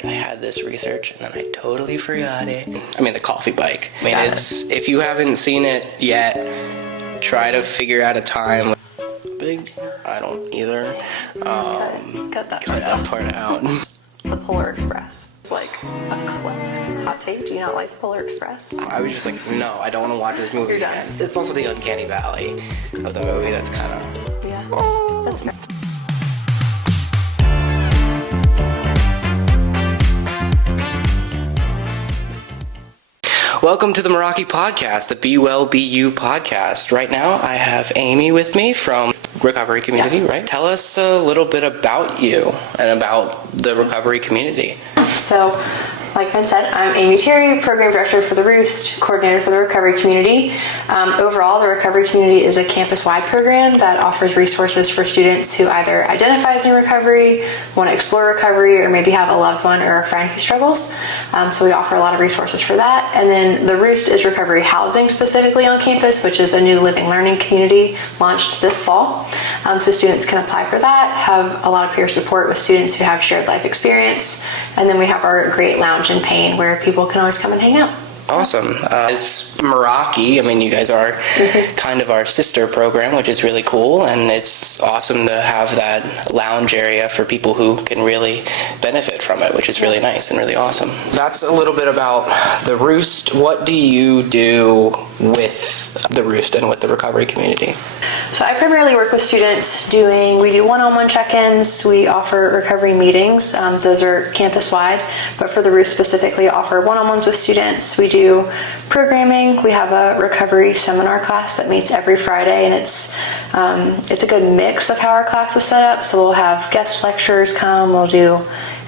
shoot, I had this research and then I totally forgot it. I mean, the coffee bike. I mean, if you haven't seen it yet, try to figure out a time. Big, I don't either. Cut that part out. The Polar Express. It's like a clip. Hot take, do you not like the Polar Express? I was just like, no, I don't want to watch this movie again. It's also the uncanny valley of the movie that's kind of... Yeah, that's fair. Welcome to the Meraki podcast, the Be Well, Be You podcast. Right now, I have Amy with me from recovery community, right? Tell us a little bit about you and about the recovery community. So, like Finn said, I'm Amy Terry, Program Director for the ROOST, Coordinator for the recovery community. Overall, the recovery community is a campus-wide program that offers resources for students who either identify as in recovery, want to explore recovery, or maybe have a loved one or a friend who struggles. So we offer a lot of resources for that. And then the ROOST is recovery housing specifically on campus, which is a new living learning community launched this fall. So students can apply for that, have a lot of peer support with students who have shared life experience. And then we have our great lounge and pain where people can always come and hang out. Awesome. As Meraki, I mean, you guys are kind of our sister program, which is really cool, and it's awesome to have that lounge area for people who can really benefit from it, which is really nice and really awesome. That's a little bit about the ROOST. What do you do with the ROOST and with the recovery community? So I primarily work with students we do one-on-one check-ins, we offer recovery meetings, those are campus-wide, but for the ROOST specifically, offer one-on-ones with students. We do programming, we have a recovery seminar class that meets every Friday, and it's a good mix of how our class is set up, so we'll have guest lecturers come, we'll do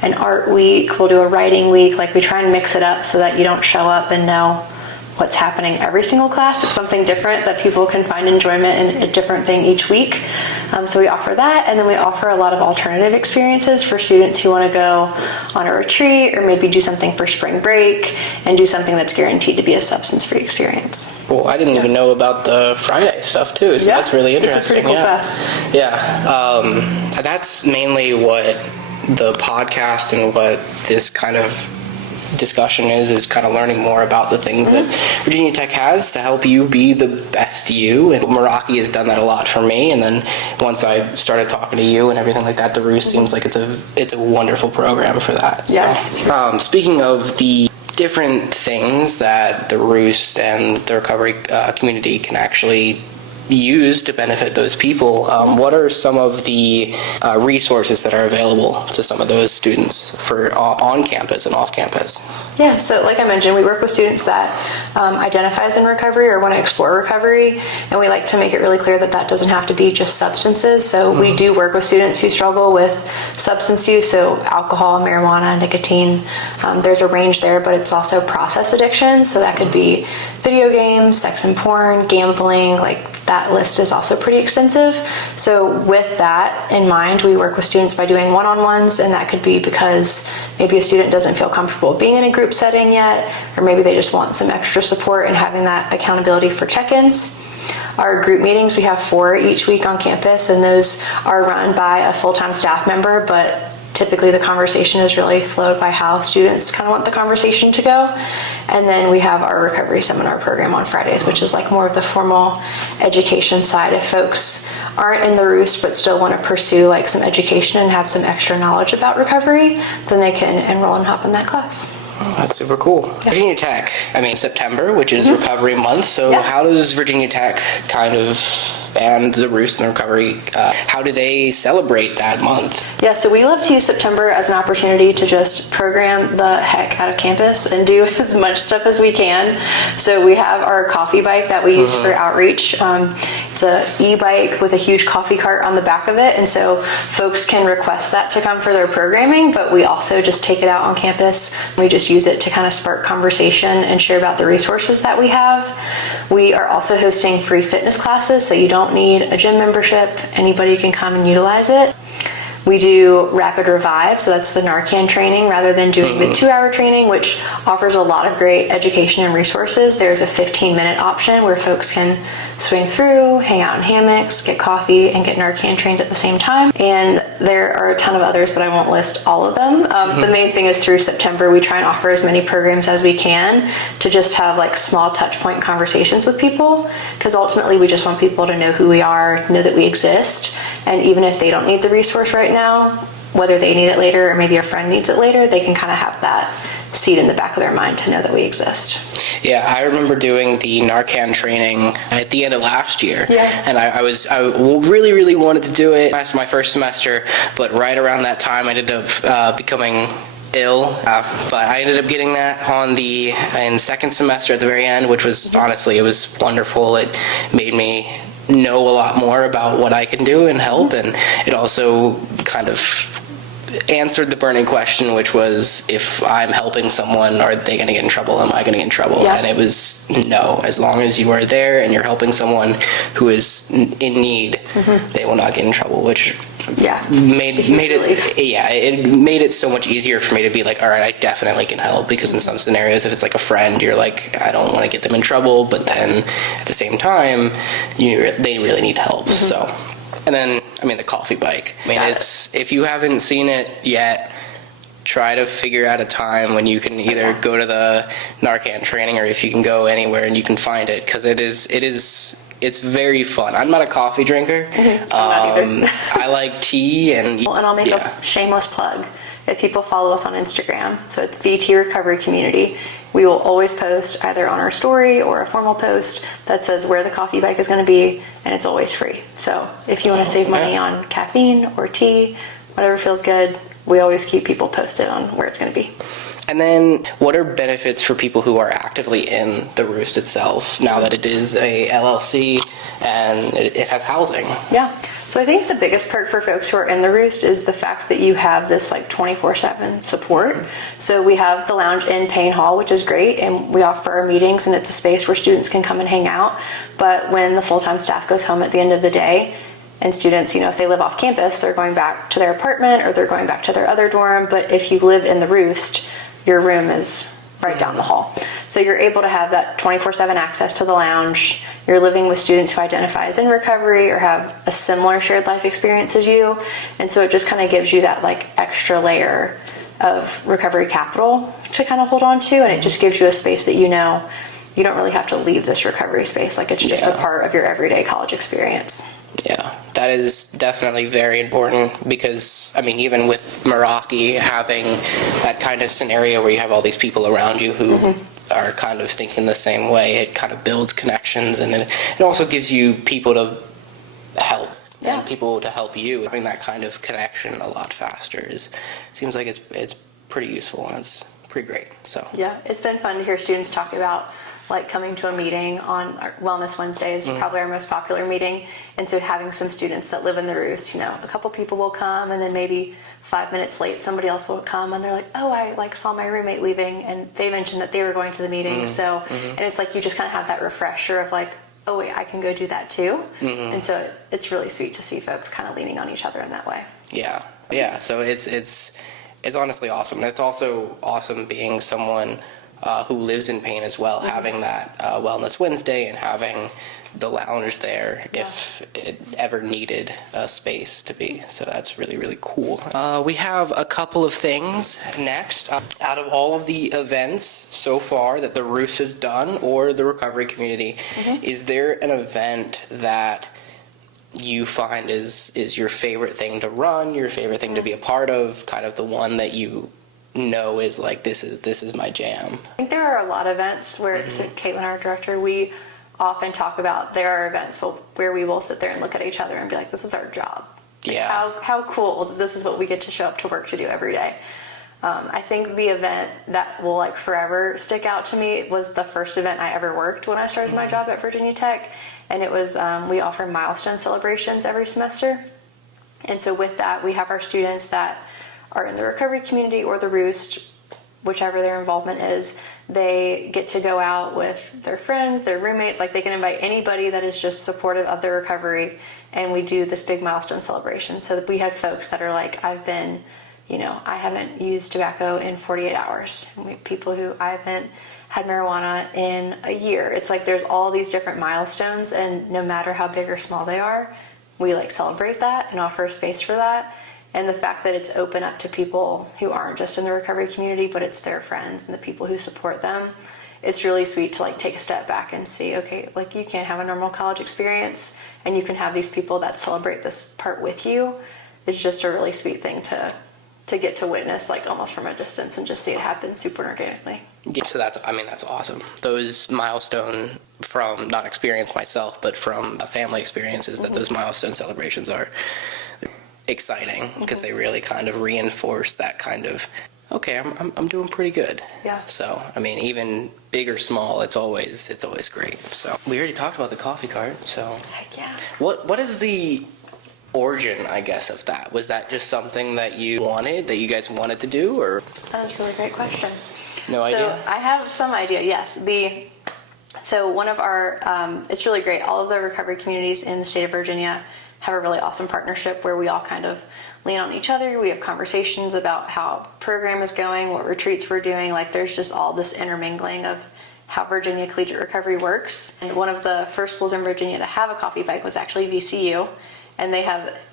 an art week, we'll do a writing week, like we try and mix it up so that you don't show up and know what's happening every single class. It's something different that people can find enjoyment in a different thing each week. So we offer that, and then we offer a lot of alternative experiences for students who want to go on a retreat or maybe do something for spring break and do something that's guaranteed to be a substance-free experience. Well, I didn't even know about the Friday stuff too, so that's really interesting. It's a pretty cool class. Yeah, that's mainly what the podcast and what this kind of discussion is kind of learning more about the things that Virginia Tech has to help you be the best you. And Meraki has done that a lot for me. And then once I started talking to you and everything like that, the ROOST seems like it's a wonderful program for that. Yeah. So, speaking of the different things that the ROOST and the recovery community can actually use to benefit those people, what are some of the resources that are available to some of those students for on campus and off campus? Yeah, so like I mentioned, we work with students that identify as in recovery or want to explore recovery, and we like to make it really clear that that doesn't have to be just substances. So we do work with students who struggle with substance use, so alcohol, marijuana, nicotine. There's a range there, but it's also process addiction, so that could be video games, sex and porn, gambling, like that list is also pretty extensive. So with that in mind, we work with students by doing one-on-ones, and that could be because maybe a student doesn't feel comfortable being in a group setting yet, or maybe they just want some extra support and having that accountability for check-ins. Our group meetings, we have 4 each week on campus, and those are run by a full-time staff member, but typically the conversation is really flowed by how students kind of want the conversation to go. And then we have our recovery seminar program on Fridays, which is like more of the formal education side. If folks aren't in the ROOST but still want to pursue like some education and have some extra knowledge about recovery, then they can enroll and hop in that class. Oh, that's super cool. Yeah. Virginia Tech, I mean September, which is recovery month, so how does Virginia Tech kind of, and the ROOST and the recovery, how do they celebrate that month? Yeah, so we love to use September as an opportunity to just program the heck out of campus and do as much stuff as we can. So we have our coffee bike that we use for outreach. It's a e-bike with a huge coffee cart on the back of it, and so folks can request that to come for their programming, but we also just take it out on campus. We just use it to kind of spark conversation and share about the resources that we have. We are also hosting free fitness classes, so you don't need a gym membership. Anybody can come and utilize it. We do rapid revive, so that's the Narcan training rather than doing the 2-hour training, which offers a lot of great education and resources. There's a 15-minute option where folks can swing through, hang out in hammocks, get coffee, and get Narcan trained at the same time. And there are a ton of others, but I won't list all of them. The main thing is through September, we try and offer as many programs as we can to just have like small touch point conversations with people, because ultimately we just want people to know who we are, know that we exist, and even if they don't need the resource right now, whether they need it later or maybe a friend needs it later, they can kind of have that seed in the back of their mind to know that we exist. Yeah, I remember doing the Narcan training at the end of last year. Yeah. And I really, really wanted to do it my first semester, but right around that time I ended up becoming ill, but I ended up getting that in second semester at the very end, which was honestly, it was wonderful. It made me know a lot more about what I can do and help, and it also kind of answered the burning question, which was, if I'm helping someone, are they going to get in trouble? Am I going to get in trouble? Yeah. And it was no. As long as you are there and you're helping someone who is in need, they will not get in trouble, which made it so much easier for me to be like, all right, I definitely can help, because in some scenarios, if it's like a friend, you're like, I don't want to get them in trouble, but then at the same time, they really need help. So, and then the coffee bike. If you haven't seen it yet, try to figure out a time when you can either go to the Narcan training, or if you can go anywhere and you can find it, because it's very fun. I'm not a coffee drinker. I'm not either. I like tea and I'll make a shameless plug. If people follow us on Instagram, so it's VT Recovery Community, we will always post either on our story or a formal post that says where the coffee bike is going to be, and it's always free. So if you want to save money on caffeine or tea, whatever feels good, we always keep people posted on where it's going to be. And then, what are benefits for people who are actively in the Roost itself, now that it is a LLC and it has housing? Yeah. So I think the biggest perk for folks who are in the Roost is the fact that you have this like 24/7 support. So we have the lounge in Payne Hall, which is great, and we offer our meetings, and it's a space where students can come and hang out. But when the full-time staff goes home at the end of the day, and students, if they live off campus, they're going back to their apartment or they're going back to their other dorm. But if you live in the Roost, your room is right down the hall. So you're able to have that 24/7 access to the lounge. You're living with students who identify as in recovery or have a similar shared life experience as you. And so it just kind of gives you that like extra layer of recovery capital to kind of hold on to. And it just gives you a space that you don't really have to leave this recovery space. Like it's just a part of your everyday college experience. Yeah, that is definitely very important, because even with Meraki, having that kind of scenario where you have all these people around you who are kind of thinking the same way, it kind of builds connections, and it also gives you people to help. And people to help you. Having that kind of connection a lot faster seems like it's pretty useful, and it's pretty great. So yeah, it's been fun to hear students talk about like coming to a meeting on our Wellness Wednesday is probably our most popular meeting. And so having some students that live in the Roost, a couple people will come, and then maybe 5 minutes late, somebody else will come, and they're like, oh, I saw my roommate leaving, and they mentioned that they were going to the meeting. So, and it's like, you just kind of have that refresher of like, oh wait, I can go do that too. And so it's really sweet to see folks kind of leaning on each other in that way. Yeah. So it's honestly awesome. And it's also awesome being someone who lives in Payne as well, having that Wellness Wednesday and having the lounge there if it ever needed a space to be. So that's really, really cool. We have a couple of things next. Out of all of the events so far that the Roost has done, or the recovery community, is there an event that you find is your favorite thing to run, your favorite thing to be a part of, kind of the one that you know is like, this is my jam? I think there are a lot of events where Caitlin, our director, we often talk about, there are events where we will sit there and look at each other and be like, this is our job. Yeah. How cool, this is what we get to show up to work to do every day. I think the event that will like forever stick out to me was the first event I ever worked when I started my job at Virginia Tech. And it was, we offer milestone celebrations every semester. And so with that, we have our students that are in the recovery community or the Roost, whichever their involvement is, they get to go out with their friends, their roommates, like they can invite anybody that is just supportive of their recovery, and we do this big milestone celebration. So we had folks that are like, I've been I haven't used tobacco in 48 hours. And we have people who I haven't had marijuana in a year. It's like there's all these different milestones, and no matter how big or small they are, we like celebrate that and offer a space for that. And the fact that it's open up to people who aren't just in the recovery community, but it's their friends and the people who support them. It's really sweet to like take a step back and see, okay, like you can't have a normal college experience and you can have these people that celebrate this part with you. It's just a really sweet thing to get to witness, like almost from a distance, and just see it happen super organically. Yeah, so that's awesome. Those milestone, from not experience myself, but from family experiences, that those milestone celebrations are exciting because they really kind of reinforce that kind of, okay, I'm doing pretty good. Yeah. So even big or small, it's always great. So we already talked about the coffee cart. So Heck yeah. what is the origin, I guess, of that? Was that just something that you guys wanted to do, or? That was a really great question. No idea? So I have some idea, yes. So one of our, it's really great, all of the recovery communities in the state of Virginia have a really awesome partnership where we all kind of lean on each other. We have conversations about how program is going, what retreats we're doing. Like there's just all this intermingling of how Virginia Collegiate Recovery works. And one of the first schools in Virginia to have a coffee bike was actually VCU. And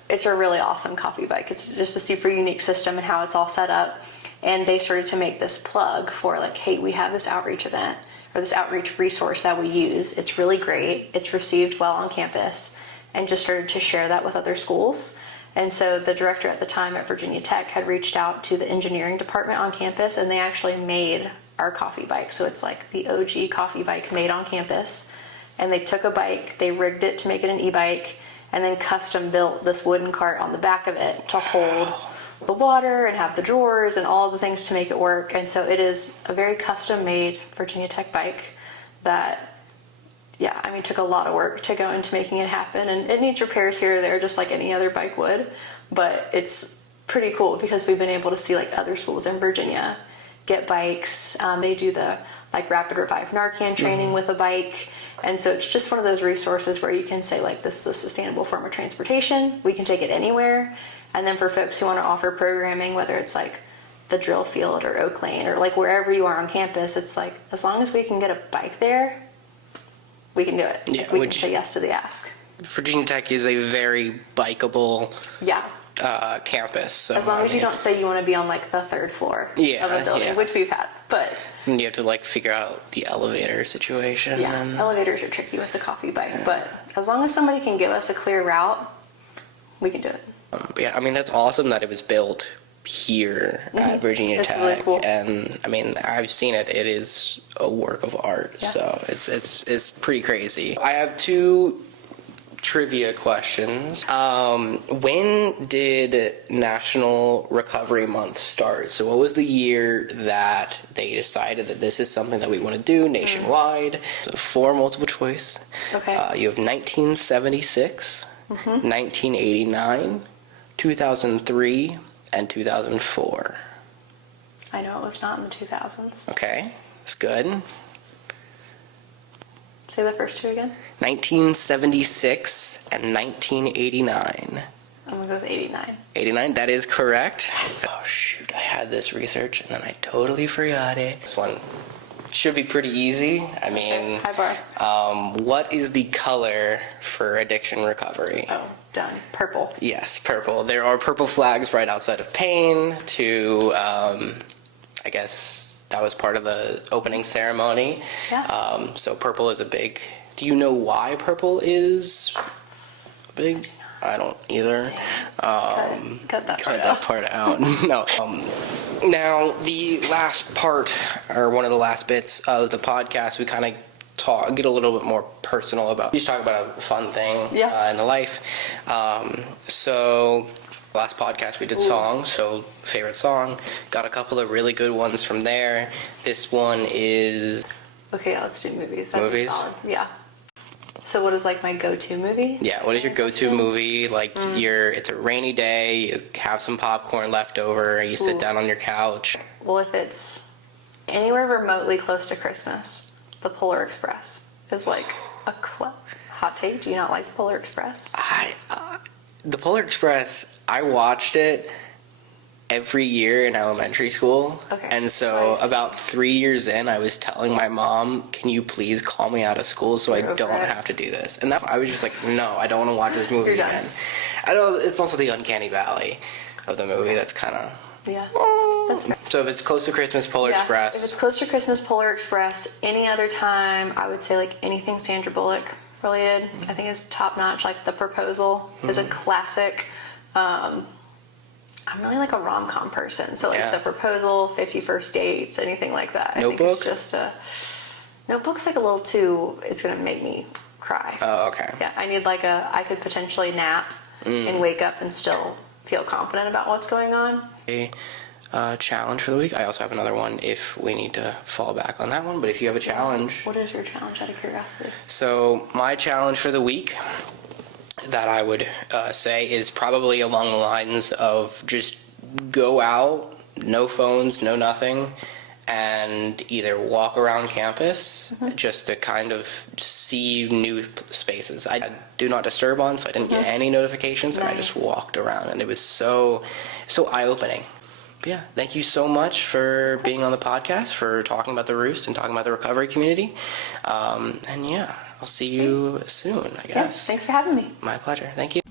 it's a really awesome coffee bike. It's just a super unique system and how it's all set up. And they started to make this plug for like, hey, we have this outreach event or this outreach resource that we use. It's really great. It's received well on campus, and just started to share that with other schools. And so the director at the time at Virginia Tech had reached out to the engineering department on campus, and they actually made our coffee bike. So it's like the OG coffee bike made on campus. And they took a bike, they rigged it to make it an e-bike, and then custom built this wooden cart on the back of it to hold the water and have the drawers and all the things to make it work. And so it is a very custom made Virginia Tech bike that, took a lot of work to go into making it happen. And it needs repairs here or there, just like any other bike would. But it's pretty cool because we've been able to see like other schools in Virginia get bikes. They do the like rapid revive Narcan training with a bike. And so it's just one of those resources where you can say like, this is a sustainable form of transportation. We can take it anywhere. And then for folks who want to offer programming, whether it's like the drill field or Oak Lane or like wherever you are on campus, it's like, as long as we can get a bike there, we can do it. Yeah, like, we can say yes to the ask. Virginia Tech is a very bikeable campus. So, as long as you don't say you want to be on like the third floor of a building, which we've had. But you have to like figure out the elevator situation. Yeah, elevators are tricky with the coffee bike, but as long as somebody can give us a clear route, we can do it. That's awesome that it was built here at Virginia Tech. Really cool. And I've seen it. It is a work of art. Yeah. So it's pretty crazy. I have two trivia questions. When did National Recovery Month start? So what was the year that they decided that this is something that we want to do nationwide? So 4 multiple choice. Okay. You have 1976, 1989, 2003, and 2004. I know it was not in the 2000s. Okay, that's good. Say the first two again. 1976 and 1989. I'm gonna go with 89. 89, that is correct. Yes. Oh shoot, I had this research and then I totally forgot it. This one should be pretty easy. High bar. What is the color for addiction recovery? Oh, done. Purple. Yes, purple. There are purple flags right outside of pain to, I guess that was part of the opening ceremony. Yeah. So purple is a big, do you know why purple is big? I don't either. Cut that part out. No. Now, the last part, or one of the last bits of the podcast, we kind of get a little bit more personal about, we just talk about a fun thing in the life. So last podcast we did songs, so favorite song, got a couple of really good ones from there. This one is... Okay, let's do movies. Movies? Yeah. So what is like my go-to movie? Yeah, what is your go-to movie? Like it's a rainy day, you have some popcorn left over, you sit down on your couch. Well, if it's anywhere remotely close to Christmas, The Polar Express is like a hot take. Do you not like The Polar Express? The Polar Express, I watched it every year in elementary school. Okay. And so Nice. about 3 years in, I was telling my mom, can you please call me out of school so I You're over don't it. have to do this? And I was just like, no, I don't want to watch this movie You're done. again. I know it's also the uncanny valley of the movie that's kind of... Yeah. That's fair. So if it's close to Christmas, Polar Yeah, Express. if it's close to Christmas, Polar Express. Any other time, I would say like anything Sandra Bullock related, I think is top notch. Like The Proposal is a classic. I'm really like a rom-com person, so like Yeah. The Proposal, 50 First Dates, anything like that. Notebook? I think it's just Notebook's like a little too, it's gonna make me cry. Oh, okay. Yeah, I need like I could potentially nap and wake up and still feel confident about what's going on. A challenge for the week. I also have another one if we need to fall back on that one, but if you have a challenge. What is your challenge, out of curiosity? So my challenge for the week that I would say is probably along the lines of just go out, no phones, no nothing, and either walk around campus just to kind of see new spaces. I had do not disturb on, so I didn't get any notifications, and I just Nice. walked around, and it was so eye-opening. But yeah, thank you so much for being on the podcast, for talking about the Roost and talking about the recovery community. And yeah, I'll see you soon, I Yeah, guess. thanks for having me. My pleasure. Thank you.